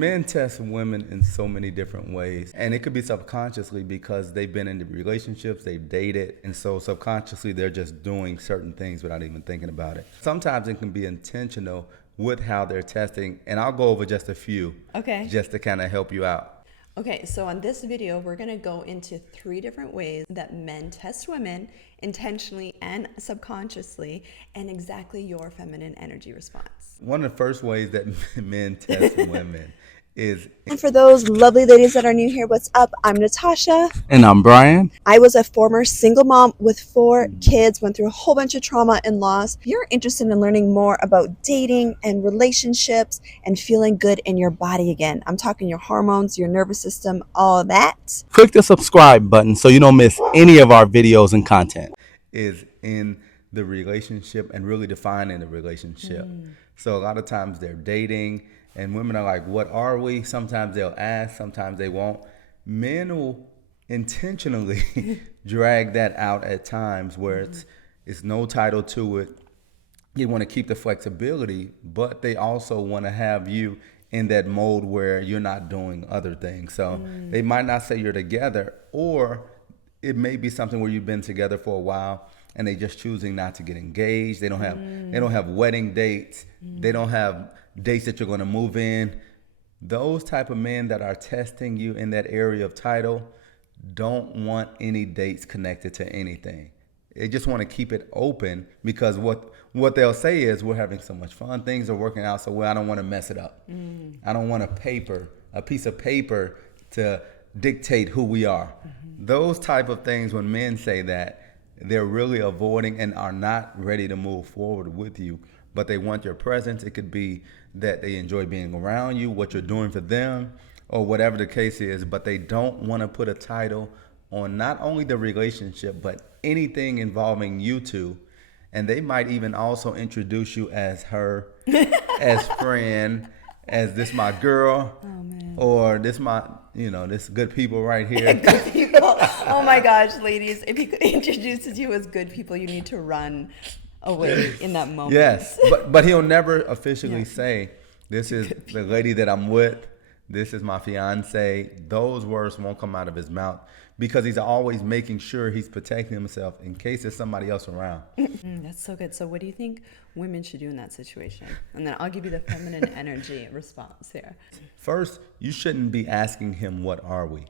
Men test women in so many different ways, and it could be subconsciously because they've been in the relationships, they've dated, and so subconsciously they're just doing certain things without even thinking about it. Sometimes it can be intentional with how they're testing, and I'll go over just a few, Okay. just to kind of help you out. Okay, so on this video, we're gonna go into 3 different ways that men test women intentionally and subconsciously, and exactly your feminine energy response. One of the first ways that men test women is. And for those lovely ladies that are new here, what's up? I'm Natasha. And I'm Brian. I was a former single mom with 4 kids, went through a whole bunch of trauma and loss. If you're interested in learning more about dating and relationships and feeling good in your body again, I'm talking your hormones, your nervous system, all that. Click the subscribe button so you don't miss any of our videos and content. Is in the relationship and really defining the relationship. So a lot of times they're dating and women are like, what are we? Sometimes they'll ask, sometimes they won't. Men will intentionally drag that out at times where it's no title to it. You want to keep the flexibility, but they also want to have you in that mode where you're not doing other things. So they might not say you're together, or it may be something where you've been together for a while and they just choosing not to get engaged. They don't have wedding dates. They don't have dates that you're going to move in. Those type of men that are testing you in that area of title don't want any dates connected to anything. They just want to keep it open because what they'll say is, we're having so much fun, things are working out so well, I don't want to mess it up. I don't want a piece of paper to dictate who we are. Those type of things, when men say that, they're really avoiding and are not ready to move forward with you, but they want your presence. It could be that they enjoy being around you, what you're doing for them, or whatever the case is, but they don't want to put a title on not only the relationship, but anything involving you two. And they might even also introduce you as her, as friend, as this my girl, or this my, this good people right here. Good people. Oh my gosh, ladies, if he introduces you as good people, you need to run away in that moment. Yes, but he'll never officially say, this is the lady that I'm with, this is my fiance. Those words won't come out of his mouth because he's always making sure he's protecting himself in case there's somebody else around. That's so good. So what do you think women should do in that situation? And then I'll give you the feminine energy response here. First, you shouldn't be asking him, what are we?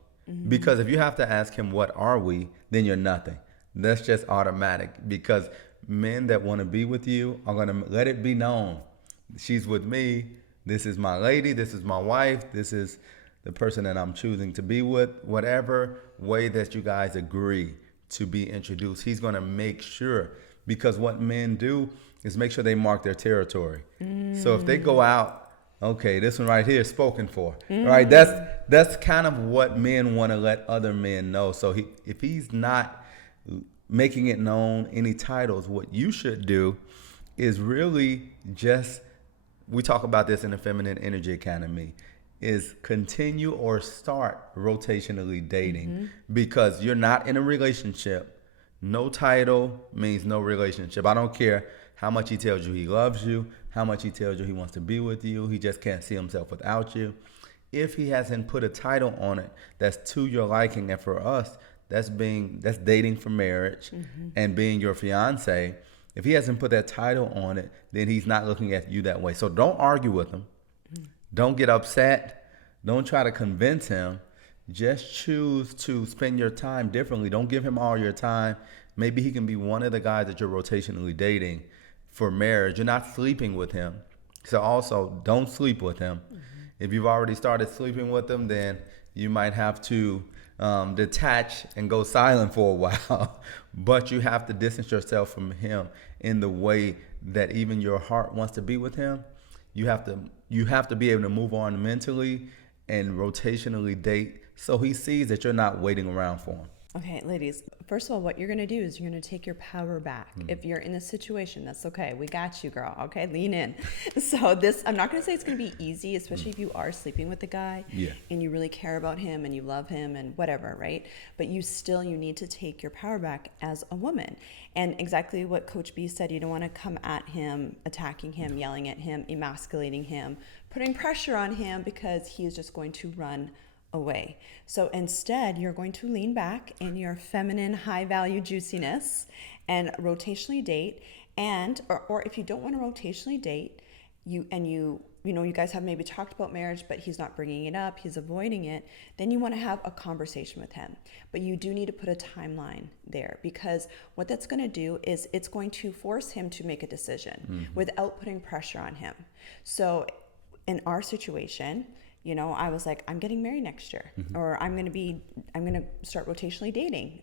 Because if you have to ask him, what are we, then you're nothing. That's just automatic, because men that want to be with you are going to let it be known. She's with me. This is my lady. This is my wife. This is the person that I'm choosing to be with. Whatever way that you guys agree to be introduced, he's going to make sure, because what men do is make sure they mark their territory. So if they go out, okay, this one right here is spoken for, right? That's kind of what men want to let other men know. So if he's not making it known any titles, what you should do is really just, we talk about this in the Feminine Energy Academy, is continue or start rotationally dating, because you're not in a relationship. No title means no relationship. I don't care how much he tells you he loves you, how much he tells you he wants to be with you. He just can't see himself without you. If he hasn't put a title on it that's to your liking, and for us, that's dating for marriage and being your fiance. If he hasn't put that title on it, then he's not looking at you that way. So don't argue with him. Don't get upset. Don't try to convince him. Just choose to spend your time differently. Don't give him all your time. Maybe he can be one of the guys that you're rotationally dating for marriage. You're not sleeping with him. So also, don't sleep with him. If you've already started sleeping with him, then you might have to detach and go silent for a while. But you have to distance yourself from him in the way that even your heart wants to be with him. You have to be able to move on mentally and rotationally date, so he sees that you're not waiting around for him. Okay, ladies, first of all, what you're going to do is you're going to take your power back. If you're in this situation, that's okay. We got you, girl. Okay, lean in. So this, I'm not going to say it's going to be easy, especially if you are sleeping with the guy and you really care about him and you love him and whatever, right? But you need to take your power back as a woman. And exactly what Coach B said, you don't want to come at him, attacking him, yelling at him, emasculating him, putting pressure on him, because he is just going to run away. So instead, you're going to lean back in your feminine, high value juiciness and rotationally date. And or if you don't want to rotationally date, you guys have maybe talked about marriage, but he's not bringing it up, he's avoiding it, then you want to have a conversation with him. But you do need to put a timeline there, because what that's going to do is it's going to force him to make a decision without putting pressure on him. So in our situation, I was like, I'm getting married next year, or I'm going to start rotationally dating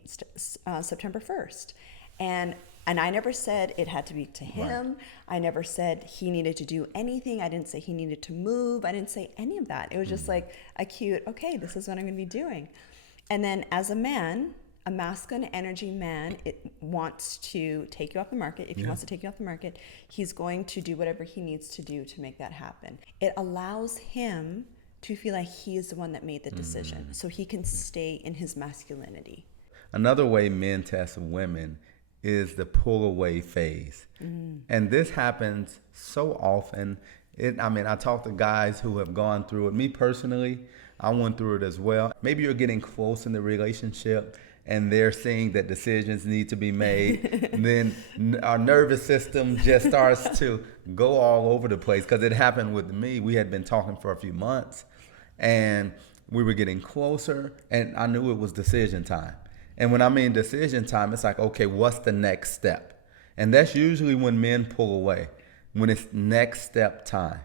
September 1st. And I never said it had to be to him. Right. I never said he needed to do anything. I didn't say he needed to move. I didn't say any of that. It was just like a cute, okay, this is what I'm going to be doing. And then as a man, a masculine energy man, it wants to take you off the market. If he wants to take you off the market, he's going to do whatever he needs to do to make that happen. It allows him to feel like he is the one that made the decision, so he can stay in his masculinity. Another way men test women is the pull away phase. And this happens so often. I talk to guys who have gone through it. Me personally, I went through it as well. Maybe you're getting close in the relationship and they're seeing that decisions need to be made. And then our nervous system just starts to go all over the place, because it happened with me. We had been talking for a few months and we were getting closer, and I knew it was decision time. And when I mean decision time, it's like, okay, what's the next step? And that's usually when men pull away, when it's next step time.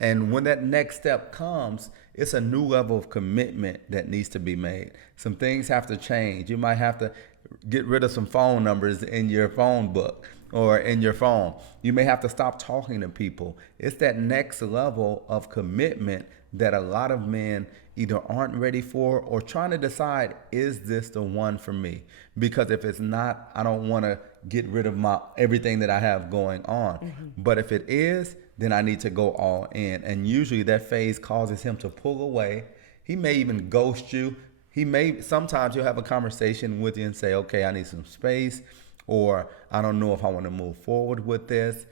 And when that next step comes, it's a new level of commitment that needs to be made. Some things have to change. You might have to get rid of some phone numbers in your phone book or in your phone. You may have to stop talking to people. It's that next level of commitment that a lot of men either aren't ready for or trying to decide, is this the one for me? Because if it's not, I don't want to get rid of everything that I have going on. But if it is, then I need to go all in. And usually that phase causes him to pull away. He may even ghost you. Sometimes you'll have a conversation with you and say, okay, I need some space, or I don't know if I want to move forward with this.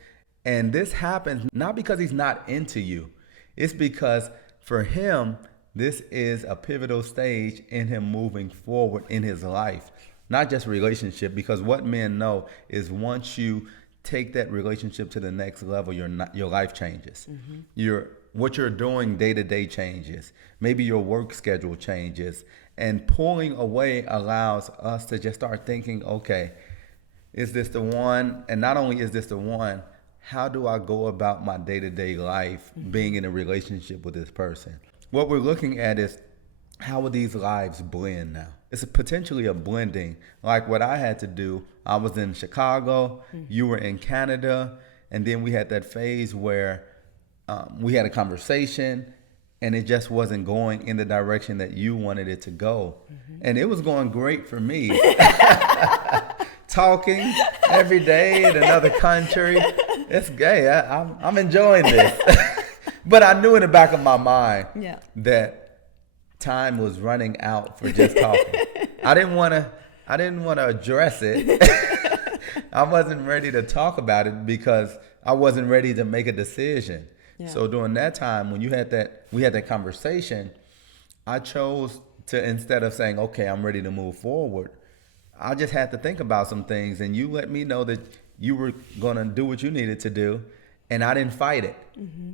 And this happens not because he's not into you. It's because for him, this is a pivotal stage in him moving forward in his life, not just relationship, because what men know is once you take that relationship to the next level, your life changes. What you're doing day to day changes. Maybe your work schedule changes. And pulling away allows us to just start thinking, okay, is this the one? And not only is this the one, how do I go about my day to day life being in a relationship with this person? What we're looking at is, how will these lives blend now? It's potentially a blending. Like what I had to do, I was in Chicago, you were in Canada, and then we had that phase where we had a conversation and it just wasn't going in the direction that you wanted it to go. And it was going great for me. Talking every day in another country. It's gay. I'm enjoying this. But I knew in the back of my mind that time was running out for just talking. I didn't want to address it. I wasn't ready to talk about it because I wasn't ready to make a decision. So during that time, when we had that conversation, I chose to, instead of saying, okay, I'm ready to move forward, I just had to think about some things, and you let me know that you were going to do what you needed to do, and I didn't fight it.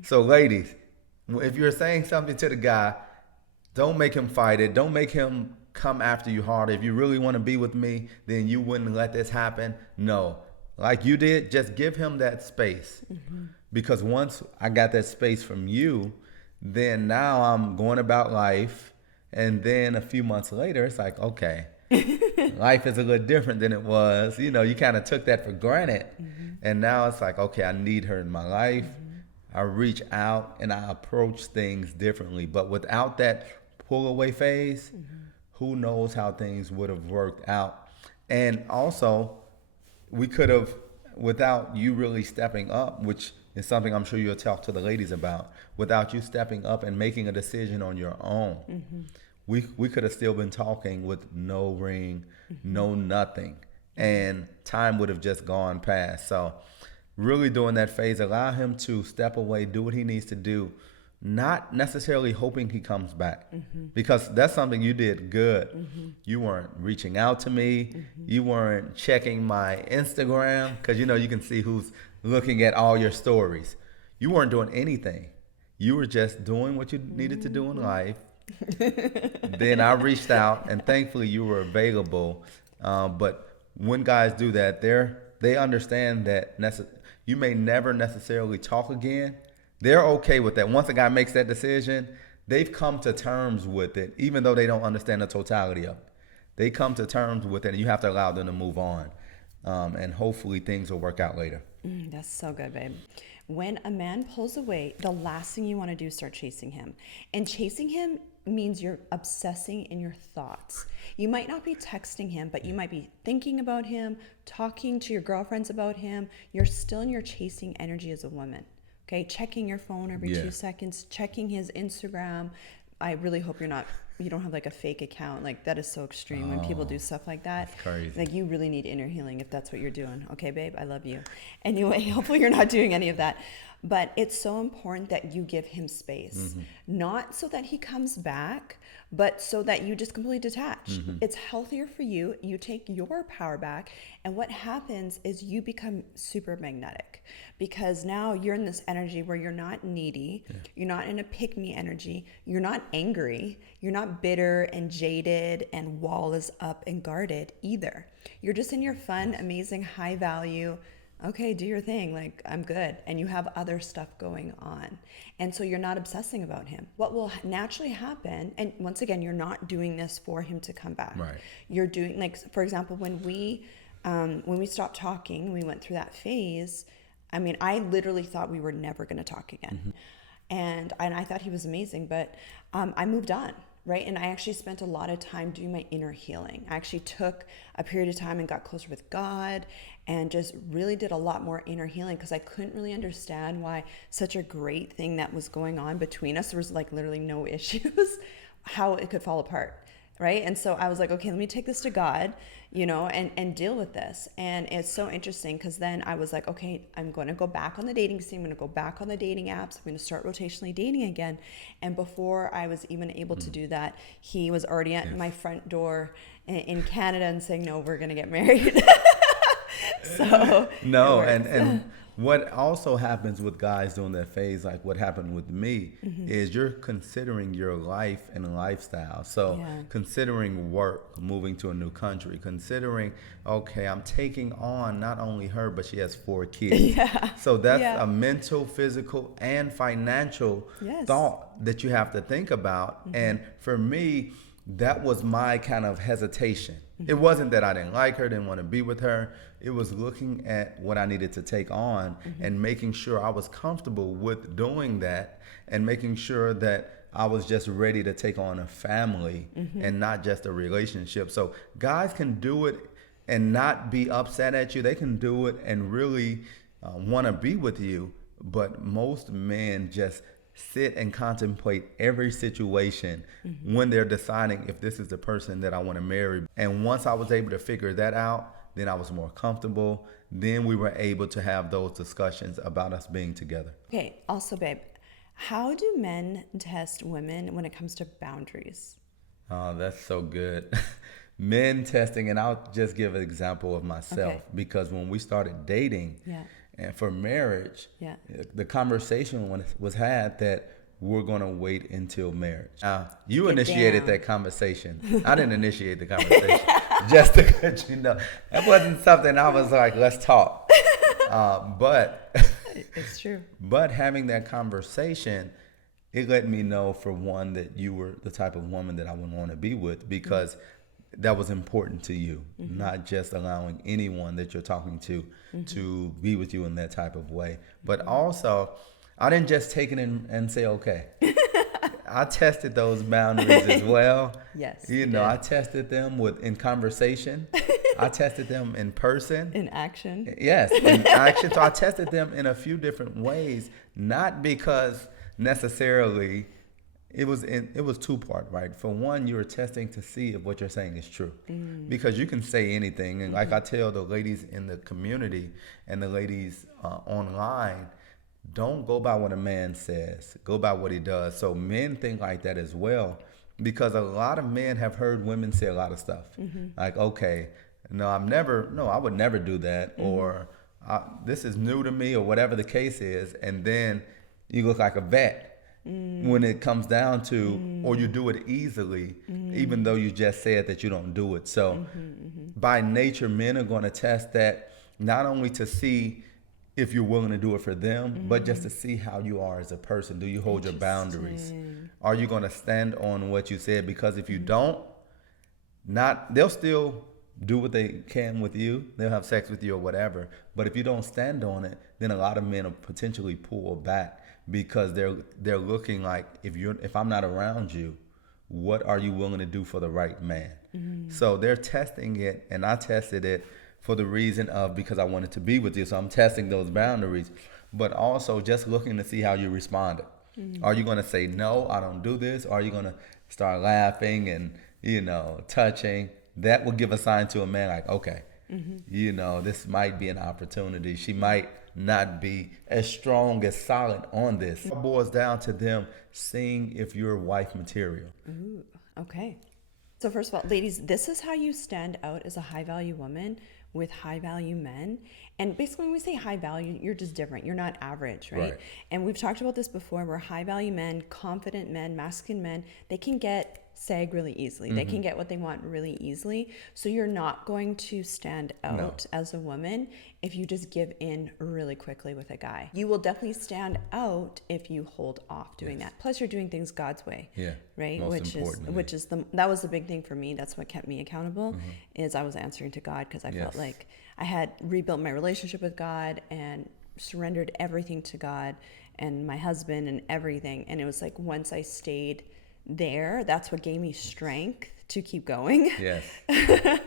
So ladies, if you're saying something to the guy, don't make him fight it. Don't make him come after you harder. If you really want to be with me, then you wouldn't let this happen. No, like you did, just give him that space. Because once I got that space from you, then now I'm going about life. And then a few months later, it's like, okay, life is a little different than it was. You kind of took that for granted. And now it's like, okay, I need her in my life. I reach out and I approach things differently. But without that pull away phase, who knows how things would have worked out. And also, we could have, without you really stepping up, which is something I'm sure you'll talk to the ladies about, without you stepping up and making a decision on your own, we could have still been talking with no ring, no nothing, and time would have just gone past. So really during that phase, allow him to step away, do what he needs to do, not necessarily hoping he comes back, because that's something you did good. You weren't reaching out to me. You weren't checking my Instagram, because you can see who's looking at all your stories. You weren't doing anything. You were just doing what you needed to do in life. Then I reached out, and thankfully you were available. But when guys do that, they understand that you may never necessarily talk again. They're okay with that. Once a guy makes that decision, they've come to terms with it, even though they don't understand the totality of it. They come to terms with it, and you have to allow them to move on. And hopefully things will work out later. That's so good, babe. When a man pulls away, the last thing you want to do is start chasing him. And chasing him means you're obsessing in your thoughts. You might not be texting him, but you might be thinking about him, talking to your girlfriends about him. You're still in your chasing energy as a woman. Okay, checking your phone every 2 seconds, checking his Instagram. I really hope you don't have like a fake account. Like that is so extreme when people do stuff like that. That's crazy. Like you really need inner healing if that's what you're doing. Okay, babe, I love you. Anyway, hopefully you're not doing any of that. But it's so important that you give him space, not so that he comes back, but so that you just completely detach. It's healthier for you. You take your power back. And what happens is you become super magnetic, because now you're in this energy where you're not needy. You're not in a pick-me energy. You're not angry. You're not bitter and jaded and wall is up and guarded either. You're just in your fun, amazing, high value, okay, do your thing, like I'm good, and you have other stuff going on, and so you're not obsessing about him. What will naturally happen, and once again, you're not doing this for him to come back. Right. You're doing, like, for example, when we stopped talking, we went through that phase. I mean, I literally thought we were never going to talk again, and I thought he was amazing, but I moved on. Right. And I actually spent a lot of time doing my inner healing. I actually took a period of time and got closer with God and just really did a lot more inner healing, because I couldn't really understand why such a great thing that was going on between us, there was like literally no issues, how it could fall apart. Right. And so I was like, okay, let me take this to God, and deal with this. And it's so interesting, because then I was like, okay, I'm going to go back on the dating scene. I'm going to go back on the dating apps. I'm going to start rotationally dating again. And before I was even able to do that, he was already at my front door in Canada and saying, no, we're going to get married. So no, and what also happens with guys during that phase, like what happened with me, is you're considering your life and lifestyle. So considering work, moving to a new country, considering, okay, I'm taking on not only her, but she has 4 kids. So that's a mental, physical, and financial thought that you have to think about. And for me, that was my kind of hesitation. It wasn't that I didn't like her, didn't want to be with her. It was looking at what I needed to take on and making sure I was comfortable with doing that, and making sure that I was just ready to take on a family and not just a relationship. So guys can do it and not be upset at you. They can do it and really want to be with you. But most men just sit and contemplate every situation when they're deciding if this is the person that I want to marry. And once I was able to figure that out, then I was more comfortable. Then we were able to have those discussions about us being together. Okay, also, babe, how do men test women when it comes to boundaries? Oh, that's so good. Men testing, and I'll just give an example of myself, because when we started dating, and for marriage, the conversation was had that we're going to wait until marriage. You initiated that conversation. I didn't initiate the conversation. Just to let you know. That wasn't something I was like, let's talk. But it's true. But having that conversation, it let me know, for one, that you were the type of woman that I would want to be with, because that was important to you, not just allowing anyone that you're talking to be with you in that type of way. But also, I didn't just take it and say, okay. I tested those boundaries as well. Yes, You you know, did. I tested them in conversation. I tested them in person. In action. Yes, in action. So I tested them in a few different ways, not because necessarily it was two-part, right? For one, you were testing to see if what you're saying is true, because you can say anything, and like I tell the ladies in the community and the ladies online, don't go by what a man says, go by what he does. So men think like that as well, because a lot of men have heard women say a lot of stuff, like, okay, no, I would never do that, or this is new to me, or whatever the case is, and then you look like a vet when it comes down to, or you do it easily, even though you just said that you don't do it. So by nature, men are going to test that, not only to see if you're willing to do it for them, but just to see how you are as a person. Do you hold your boundaries? Are you going to stand on what you said? Because if you don't, they'll still do what they can with you. They'll have sex with you or whatever. But if you don't stand on it, then a lot of men will potentially pull back, because they're looking like, if I'm not around you, what are you willing to do for the right man? So they're testing it, and I tested it for the reason of, because I wanted to be with you. So I'm testing those boundaries, but also just looking to see how you responded. Are you going to say, no, I don't do this? Or are you going to start laughing and, touching? That will give a sign to a man like, okay, this might be an opportunity. She might not be as strong, as solid on this. It boils down to them seeing if you're wife material. Ooh, okay. So first of all, ladies, this is how you stand out as a high value woman with high value men. And basically when we say high value, you're just different. You're not average, right? And we've talked about this before, where high value men, confident men, masculine men, they can get sag really easily. They can get what they want really easily. So you're not going to stand out as a woman if you just give in really quickly with a guy. You will definitely stand out if you hold off doing that. Plus you're doing things God's way. Yeah. Right? Most That was the big thing for me. That's what kept me accountable, is I was answering to God, because I felt like I had rebuilt my relationship with God and surrendered everything to God and my husband and everything. And it was like, once I stayed there, that's what gave me strength to keep going. Yes.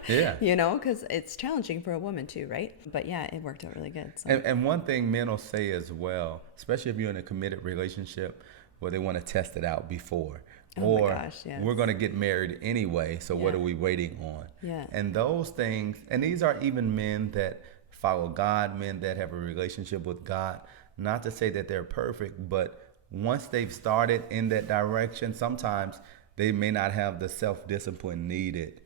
Yeah. Because it's challenging for a woman too, right? But yeah, it worked out really good. So. And one thing men will say as well, especially if you're in a committed relationship where they want to test it out before. Oh my gosh, yes. We're going to get married anyway, so what are we waiting on? Yeah. And those things, and these are even men that follow God, men that have a relationship with God. Not to say that they're perfect, but once they've started in that direction, sometimes they may not have the self-discipline needed.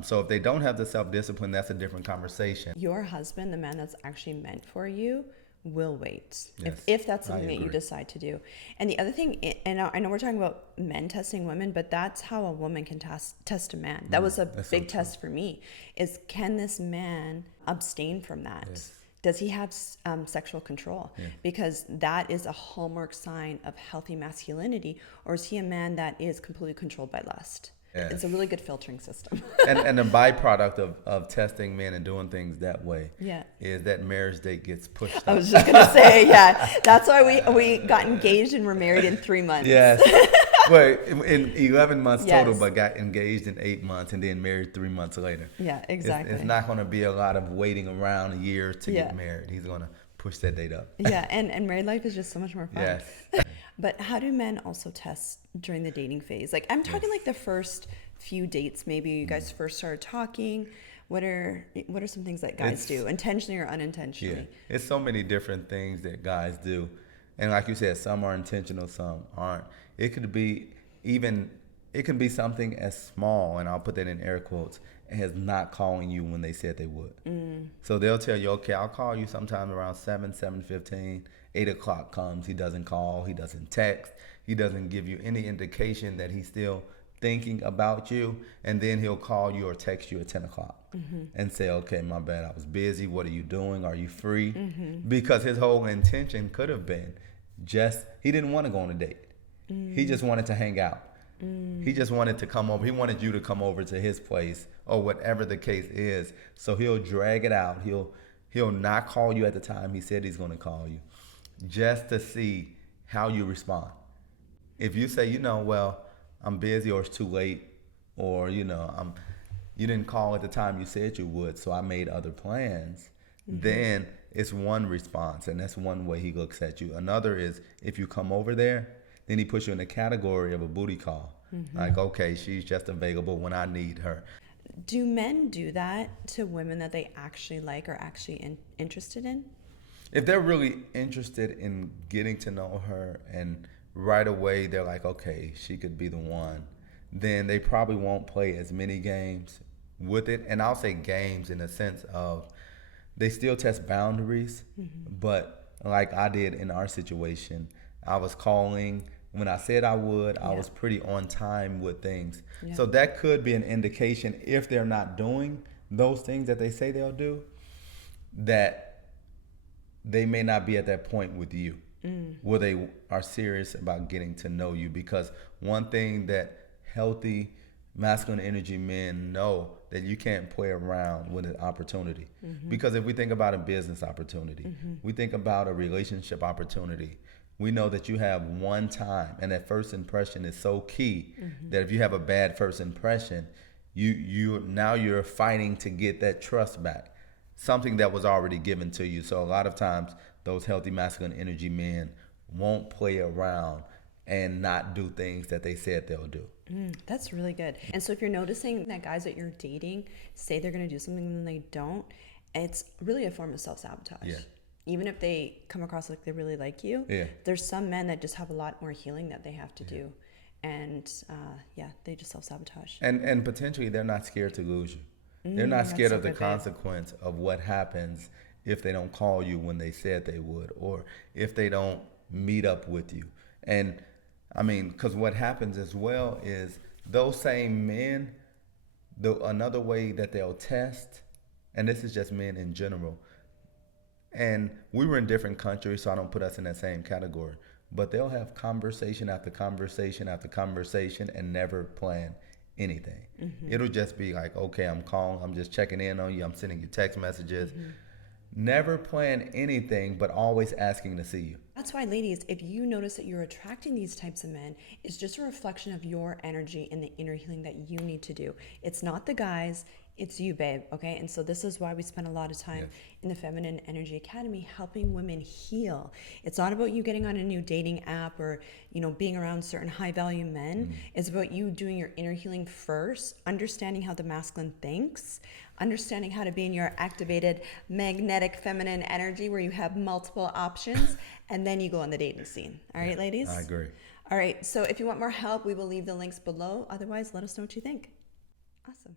So if they don't have the self-discipline, that's a different conversation. Your husband, the man that's actually meant for you, will wait, Yes, if that's something I that you agree. decide to do. And the other thing, and I know we're talking about men testing women, but that's how a woman can test a man. That was a big test for me, is can this man abstain from that? Yes. Does he have sexual control? Because that is a hallmark sign of healthy masculinity. Or is he a man that is completely controlled by lust? Yes. It's a really good filtering system. and the byproduct of testing men and doing things that way Yeah. is that marriage date gets pushed up. I was just going to say, yeah. That's why we got engaged and were married in 3 months. Yes. Well, in 11 months total, Yes. but got engaged in 8 months and then married 3 months later. Yeah, exactly. It's not going to be a lot of waiting around a year to Yeah. get married. He's going to push that date up. Yeah, and married life is just so much more fun. Yes. But how do men also test during the dating phase? Like, I'm talking like the first few dates, maybe you guys first started talking. What are some things that guys do, intentionally or unintentionally? Yeah. It's so many different things that guys do. And like you said, some are intentional, some aren't. It can be something as small, and I'll put that in air quotes, as not calling you when they said they would. So they'll tell you, okay, I'll call you sometime around 7:15, 8 o'clock comes, he doesn't call, he doesn't text, he doesn't give you any indication that he's still thinking about you, and then he'll call you or text you at 10 o'clock and say, okay, my bad, I was busy, what are you doing, are you free? Because his whole intention could have been he didn't want to go on a date. He just wanted to hang out. He just wanted to come over. He wanted you to come over to his place or whatever the case is. So he'll drag it out. He'll not call you at the time he said he's going to call you, just to see how you respond. If you say, well, I'm busy or it's too late, or you didn't call at the time you said you would, so I made other plans, then it's one response, and that's one way he looks at you. Another is if you come over there, then he puts you in the category of a booty call. Like, okay, she's just available when I need her. Do men do that to women that they actually like or actually interested in? If they're really interested in getting to know her and right away they're like, okay, she could be the one, then they probably won't play as many games with it. And I'll say games in the sense of they still test boundaries, but like I did in our situation, I was calling when I said I would. I was pretty on time with things. So that could be an indication, if they're not doing those things that they say they'll do, that they may not be at that point with you where they are serious about getting to know you. Because one thing that healthy masculine energy men know, that you can't play around with an opportunity. Because if we think about a business opportunity, we think about a relationship opportunity, we know that you have one time, and that first impression is so key that if you have a bad first impression, you're fighting to get that trust back, something that was already given to you. So a lot of times those healthy masculine energy men won't play around and not do things that they said they'll do. That's really good. And so if you're noticing that guys that you're dating say they're going to do something and then they don't, it's really a form of self-sabotage. Yeah. Even if they come across like they really like you, there's some men that just have a lot more healing that they have to do. And they just self-sabotage. And potentially they're not scared to lose you. They're not scared of the consequence of what happens if they don't call you when they said they would, or if they don't meet up with you. And I mean, because what happens as well is those same men, another way that they'll test, and this is just men in general, and we were in different countries, so I don't put us in that same category, but they'll have conversation after conversation after conversation and never plan anything. It'll just be like, okay, I'm calling, I'm just checking in on you, I'm sending you text messages. Never plan anything, but always asking to see you. That's why, ladies, if you notice that you're attracting these types of men, it's just a reflection of your energy and the inner healing that you need to do. It's not the guys, it's you, babe, okay? And so this is why we spend a lot of time in the Feminine Energy Academy helping women heal. It's not about you getting on a new dating app or, being around certain high-value men. It's about you doing your inner healing first, understanding how the masculine thinks, understanding how to be in your activated magnetic feminine energy where you have multiple options, and then you go on the dating scene. All right, ladies? I agree. All right, so if you want more help, we will leave the links below. Otherwise, let us know what you think. Awesome.